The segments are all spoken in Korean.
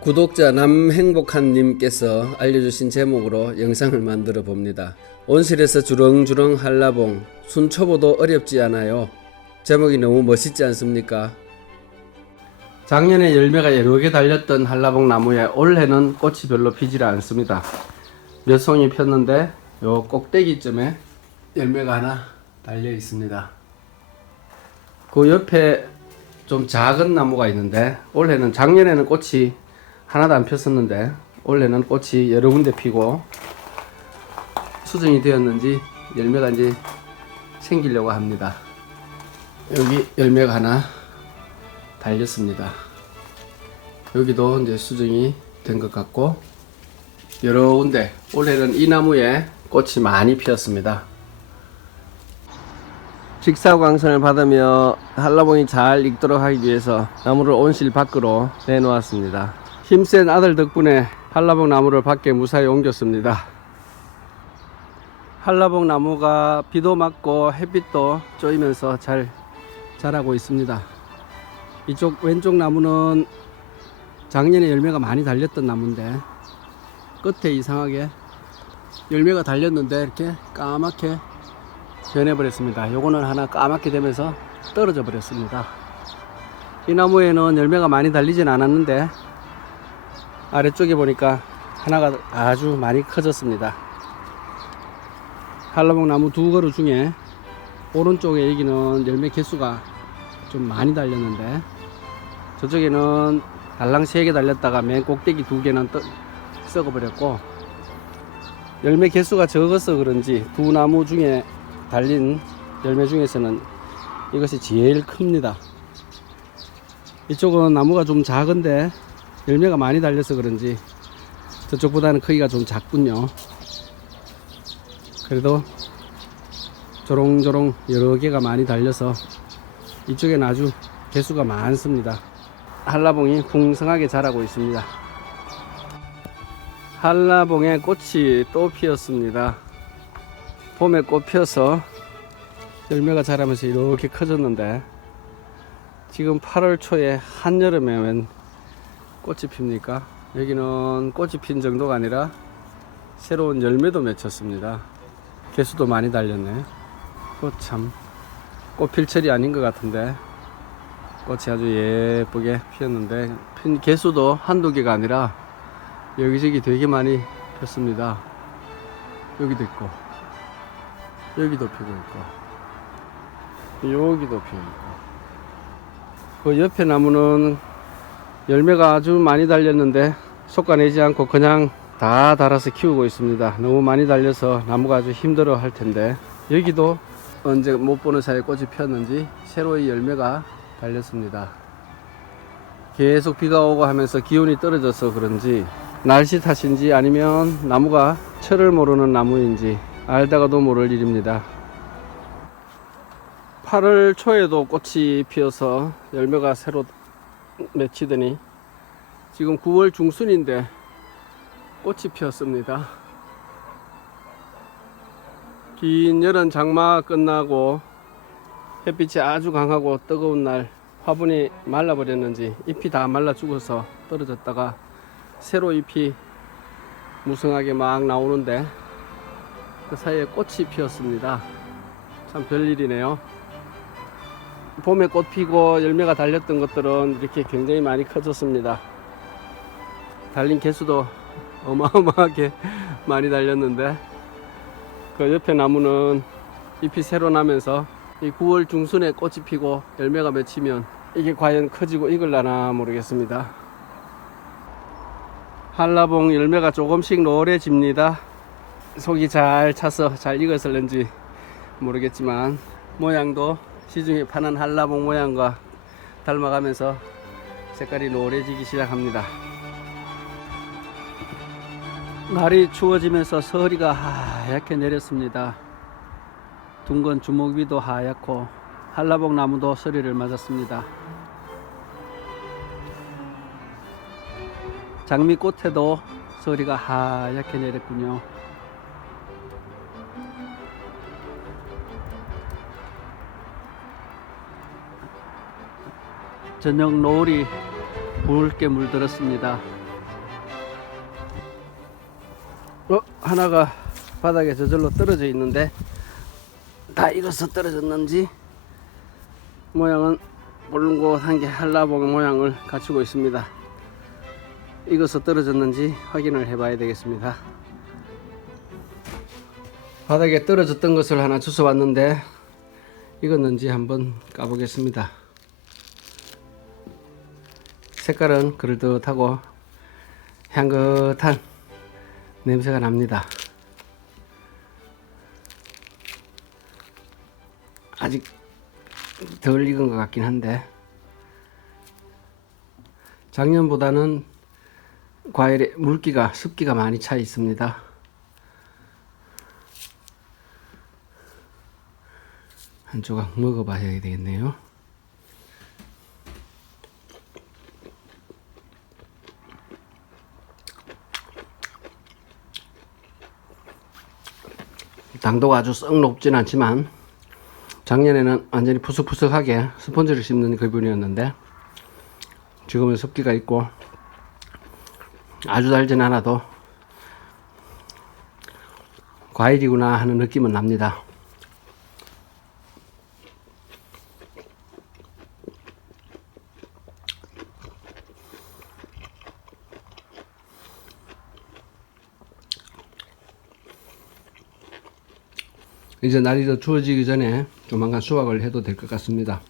구독자 남행복한님께서 알려주신 제목으로 영상을 만들어 봅니다. 온실에서 주렁주렁 한라봉, 순초보도 어렵지 않아요. 제목이 너무 멋있지 않습니까? 작년에 열매가 여러 개 달렸던 한라봉 나무에 올해는 꽃이 별로 피질 않습니다. 몇 송이 폈는데 요 꼭대기쯤에 열매가 하나 달려 있습니다. 그 옆에 좀 작은 나무가 있는데 올해는 작년에는 꽃이 하나도 안 폈었는데 올해는 꽃이 여러 군데 피고 수정이 되었는지 열매가 이제 생기려고 합니다. 여기 열매가 하나 달렸습니다. 여기도 이제 수정이 된 것 같고 여러 군데 올해는 이 나무에 꽃이 많이 피었습니다. 직사광선을 받으며 한라봉이 잘 익도록 하기 위해서 나무를 온실 밖으로 내놓았습니다. 힘센 아들 덕분에 한라봉 나무를 밖에 무사히 옮겼습니다. 한라봉 나무가 비도 맞고 햇빛도 쬐이면서 잘 자라고 있습니다. 이쪽 왼쪽 나무는 작년에 열매가 많이 달렸던 나무인데 끝에 이상하게 열매가 달렸는데 이렇게 까맣게 변해버렸습니다. 요거는 하나 까맣게 되면서 떨어져 버렸습니다. 이 나무에는 열매가 많이 달리진 않았는데 아래쪽에 보니까 하나가 아주 많이 커졌습니다. 한라봉 나무 두 그루 중에 오른쪽에 여기는 열매 개수가 좀 많이 달렸는데 저쪽에는 달랑 3개 달렸다가 맨 꼭대기 2개는 썩어 버렸고 열매 개수가 적어서 그런지 두 나무 중에 달린 열매 중에서는 이것이 제일 큽니다. 이쪽은 나무가 좀 작은데 열매가 많이 달려서 그런지 저쪽보다는 크기가 좀 작군요. 그래도 조롱조롱 여러 개가 많이 달려서 이쪽에는 아주 개수가 많습니다. 한라봉이 풍성하게 자라고 있습니다. 한라봉에 꽃이 또 피었습니다. 봄에 꽃 피어서 열매가 자라면서 이렇게 커졌는데 지금 8월 초에 한여름에 웬 꽃이 핍니까? 여기는 꽃이 핀 정도가 아니라 새로운 열매도 맺혔습니다. 개수도 많이 달렸네. 참 꽃 필 철이 아닌 것 같은데 꽃이 아주 예쁘게 피었는데 핀 개수도 한두 개가 아니라 여기저기 되게 많이 폈습니다. 여기도 있고 여기도 피고 있고 여기도 피고 있고 그 옆에 나무는 열매가 아주 많이 달렸는데 솎아내지 않고 그냥 다 달아서 키우고 있습니다. 너무 많이 달려서 나무가 아주 힘들어 할 텐데 여기도 언제 못 보는 사이에 꽃이 피었는지 새로이 열매가 달렸습니다. 계속 비가 오고 하면서 기온이 떨어져서 그런지 날씨 탓인지 아니면 나무가 철을 모르는 나무인지 알다가도 모를 일입니다. 8월 초에도 꽃이 피어서 열매가 새로 맺히더니 지금 9월 중순인데 꽃이 피었습니다. 긴 여름 장마 끝나고 햇빛이 아주 강하고 뜨거운 날 화분이 말라버렸는지 잎이 다 말라 죽어서 떨어졌다가 새로 잎이 무성하게 막 나오는데 그 사이에 꽃이 피었습니다. 참 별일이네요. 봄에 꽃 피고 열매가 달렸던 것들은 이렇게 굉장히 많이 커졌습니다. 달린 개수도 어마어마하게 많이 달렸는데 그 옆에 나무는 잎이 새로 나면서 이 9월 중순에 꽃이 피고 열매가 맺히면 이게 과연 커지고 익을라나 모르겠습니다. 한라봉 열매가 조금씩 노래집니다. 속이 잘 차서 잘 익었을는지 모르겠지만 모양도 시중에 파는 한라봉 모양과 닮아가면서 색깔이 노래지기 시작합니다. 날이 추워지면서 서리가 하얗게 내렸습니다. 둥근 주먹 위도 하얗고 한라봉 나무도 서리를 맞았습니다. 장미꽃에도 서리가 하얗게 내렸군요. 저녁 노을이 붉게 물들었습니다. 하나가 바닥에 저절로 떨어져 있는데 다 익어서 떨어졌는지 모양은 볼록한 게 한라봉 모양을 갖추고 있습니다. 익어서 떨어졌는지 확인을 해 봐야 되겠습니다. 바닥에 떨어졌던 것을 하나 주워 왔는데 익었는지 한번 까보겠습니다. 색깔은 그럴듯하고 향긋한 냄새가 납니다. 아직 덜 익은 것 같긴 한데 작년보다는 과일에 물기가 습기가 많이 차 있습니다. 한 조각 먹어봐야 되겠네요. 당도가 아주 썩 높진 않지만 작년에는 완전히 푸석푸석하게 스펀지를 씹는 기분이었는데 지금은 습기가 있고 아주 달진 않아도 과일이구나 하는 느낌은 납니다. 이제 날이 더 추워지기 전에 조만간 수확을 해도 될 것 같습니다.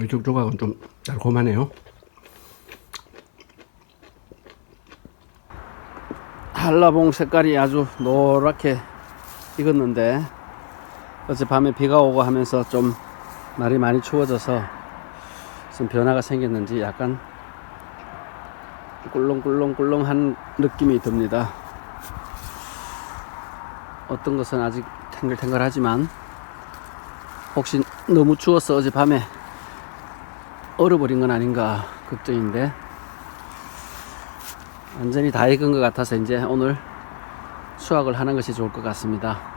이쪽 조각은 좀 달콤하네요. 한라봉 색깔이 아주 노랗게 익었는데 어젯밤에 비가 오고 하면서 좀 날이 많이 추워져서 좀 변화가 생겼는지 약간 꿀렁꿀렁꿀렁한 느낌이 듭니다. 어떤 것은 아직 탱글탱글하지만 혹시 너무 추워서 어젯밤에 얼어버린 건 아닌가 걱정인데 완전히 다 익은 것 같아서 이제 오늘 수확을 하는 것이 좋을 것 같습니다.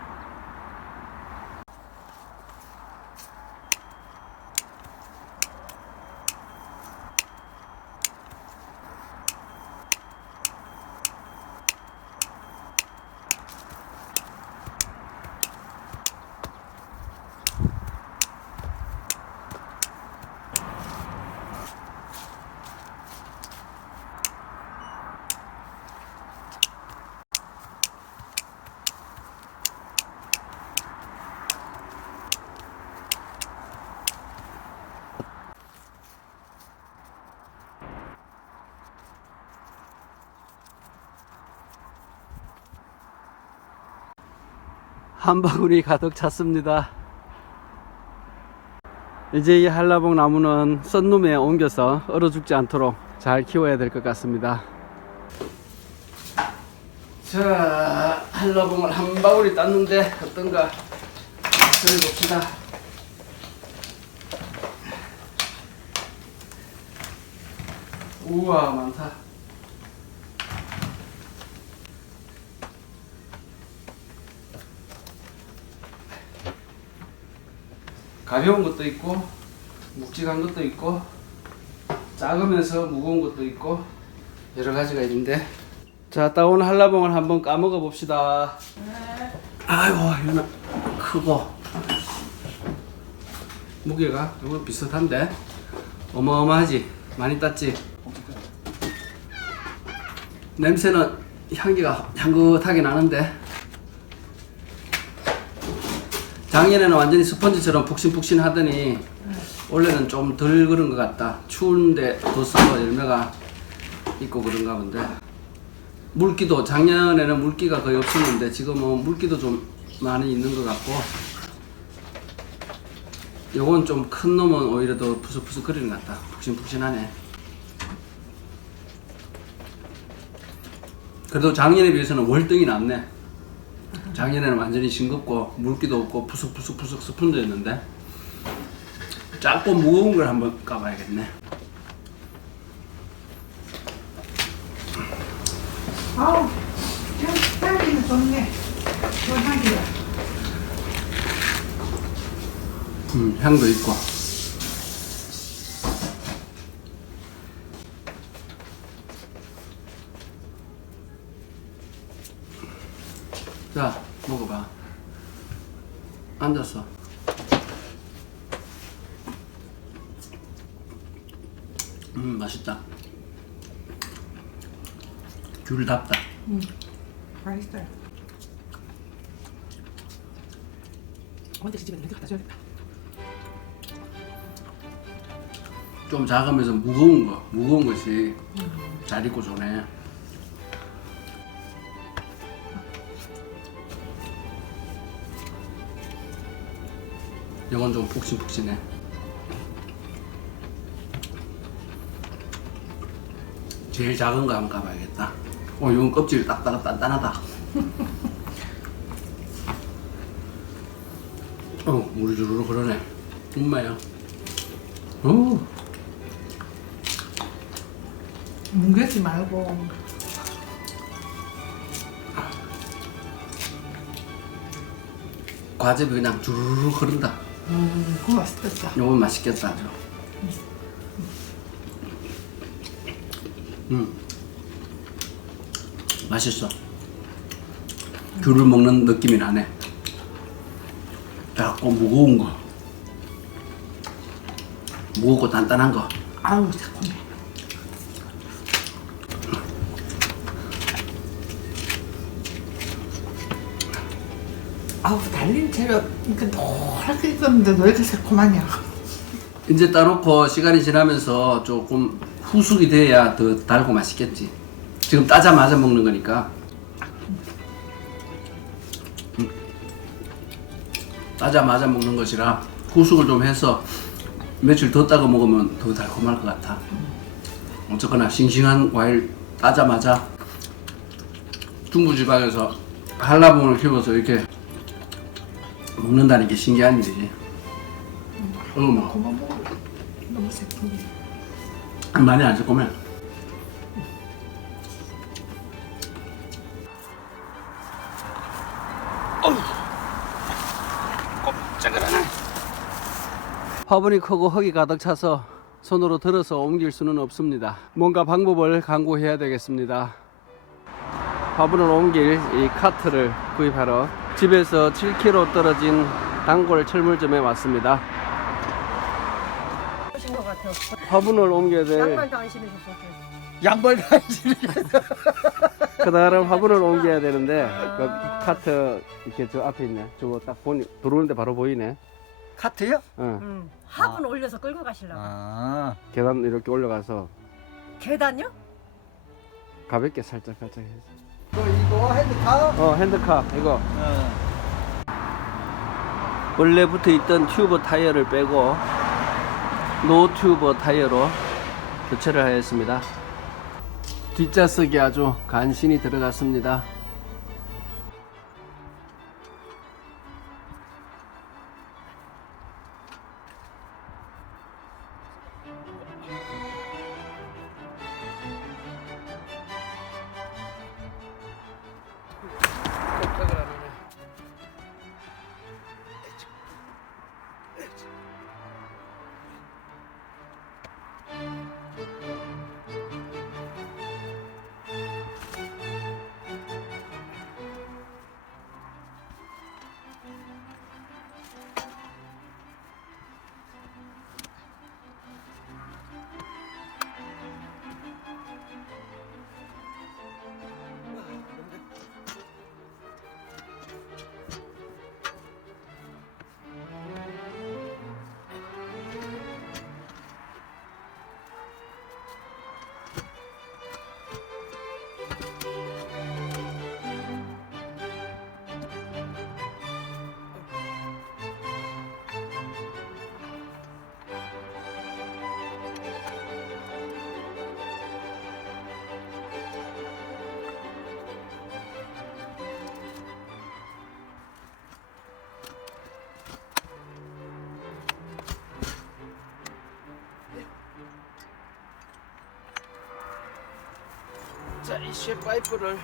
한 바구니 가득 찼습니다. 이제 이 한라봉 나무는 썬룸에 옮겨서 얼어 죽지 않도록 잘 키워야 될 것 같습니다. 자, 한라봉을 한 바구니 땄는데 어떤가 맛을 봅시다. 우와, 많다. 가벼운 것도 있고 묵직한 것도 있고 작으면서 무거운 것도 있고 여러 가지가 있는데, 자, 따온 한라봉을 한번 까먹어 봅시다. 네. 아이고, 이거는 크고 무게가 이거 비슷한데 어마어마하지. 많이 땄지. 냄새는 향기가 향긋하게 나는데 작년에는 완전히 스펀지처럼 푹신푹신 하더니 올해는 좀 덜 그런 것 같다. 추운데 둬서 열매가 있고 그런가 본데, 물기도 작년에는 물기가 거의 없었는데 지금은 물기도 좀 많이 있는 것 같고, 요건 좀 큰 놈은 오히려 더 푸석푸석 거리는 것 같다. 푹신푹신하네. 그래도 작년에 비해서는 월등히 낫네. 작년에는 완전히 싱겁고 물기도 없고 푸석푸석푸석 스펀지였는데 작고 무거운 걸 한번 까봐야겠네. 아우, 향기는 좋네. 향기가. 향도 있고. 자, 먹어봐. 앉았어. 맛있다. 귤답다. 맛있어요. 언제 집에 이렇게 갖다 줘야겠다. 좀 작으면서 무거운 것이 잘 익고 좋네. 이건 좀 푹신푹신해. 제일 작은 거 한번 가봐야겠다. 이건 껍질 딱딱 단단하다. 물이 주르르 그러네. 엄마야. 뭉개지 말고. 과즙이 그냥 주르르 흐른다. 그거 맛있겠다. 이건 맛있겠다 아주. 맛있어. 귤을 먹는 느낌이 나네. 작고 무거운 거, 무겁고 단단한 거. 아우 새콤해. 아우 달린 채로 이렇게 노랗게 익었는데 왜 이렇게 새콤하냐. 이제 따놓고 시간이 지나면서 조금 후숙이 돼야 더 달고 맛있겠지. 지금 따자마자 먹는 거니까. 따자마자 먹는 것이라 후숙을 좀 해서 며칠 뒀다가 먹으면 더 달콤할 것 같아. 어쨌거나 싱싱한 과일 따자마자 중부지방에서 한라봉을 키워서 이렇게 먹는다는 게 신기한 일이지. 뭐 그만 먹어. 너무 새콤해. 많이 안 새콤해. 꼼짝하네. 화분이 크고 흙이 가득 차서 손으로 들어서 옮길 수는 없습니다. 뭔가 방법을 강구해야 되겠습니다. 화분을 옮길 이 카트를 구입하러 집에서 7km 떨어진 단골 철물점에 왔습니다. 하신 것 같아요. 화분을 옮겨야 돼. 양말도 안 신으셨어요. 양말도 안 신으셨어. 그다음 화분을 옮겨야 되는데 그 카트 이렇게 저 앞에 있네. 저거 딱 보니 들어오는데 바로 보이네. 카트요? 응. 화분 올려서 끌고 가시려고. 아, 계단 이렇게 올라가서 계단요? 가볍게 살짝 해서. 이거 핸드카? 핸드카 이거 원래 붙어 있던 튜브 타이어를 빼고 노 튜브 타이어로 교체를 하였습니다. 뒷좌석이 아주 간신히 들어갔습니다. 자, 이 쇠 파이프를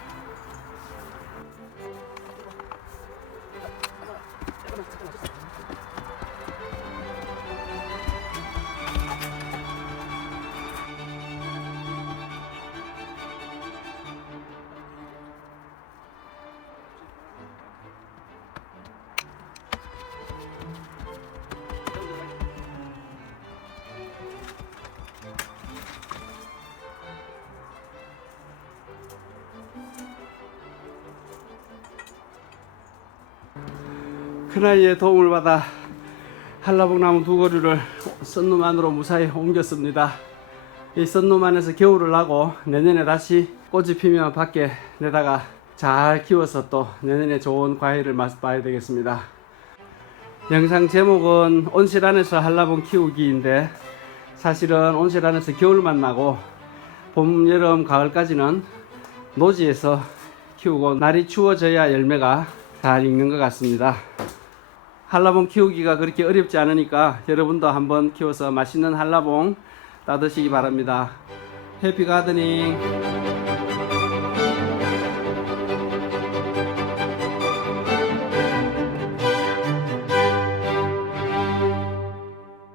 큰아이의 도움을 받아 한라봉나무 2그루를 썬룸 안으로 무사히 옮겼습니다. 이 썬룸 안에서 겨울을 나고 내년에 다시 꽃이 피면 밖에 내다가 잘 키워서 또 내년에 좋은 과일을 맛봐야 되겠습니다. 영상 제목은 온실 안에서 한라봉 키우기인데 사실은 온실 안에서 겨울만 나고 봄, 여름, 가을까지는 노지에서 키우고 날이 추워져야 열매가 잘 익는 것 같습니다. 한라봉 키우기가 그렇게 어렵지 않으니까 여러분도 한번 키워서 맛있는 한라봉 따드시기 바랍니다. 해피 가드닝.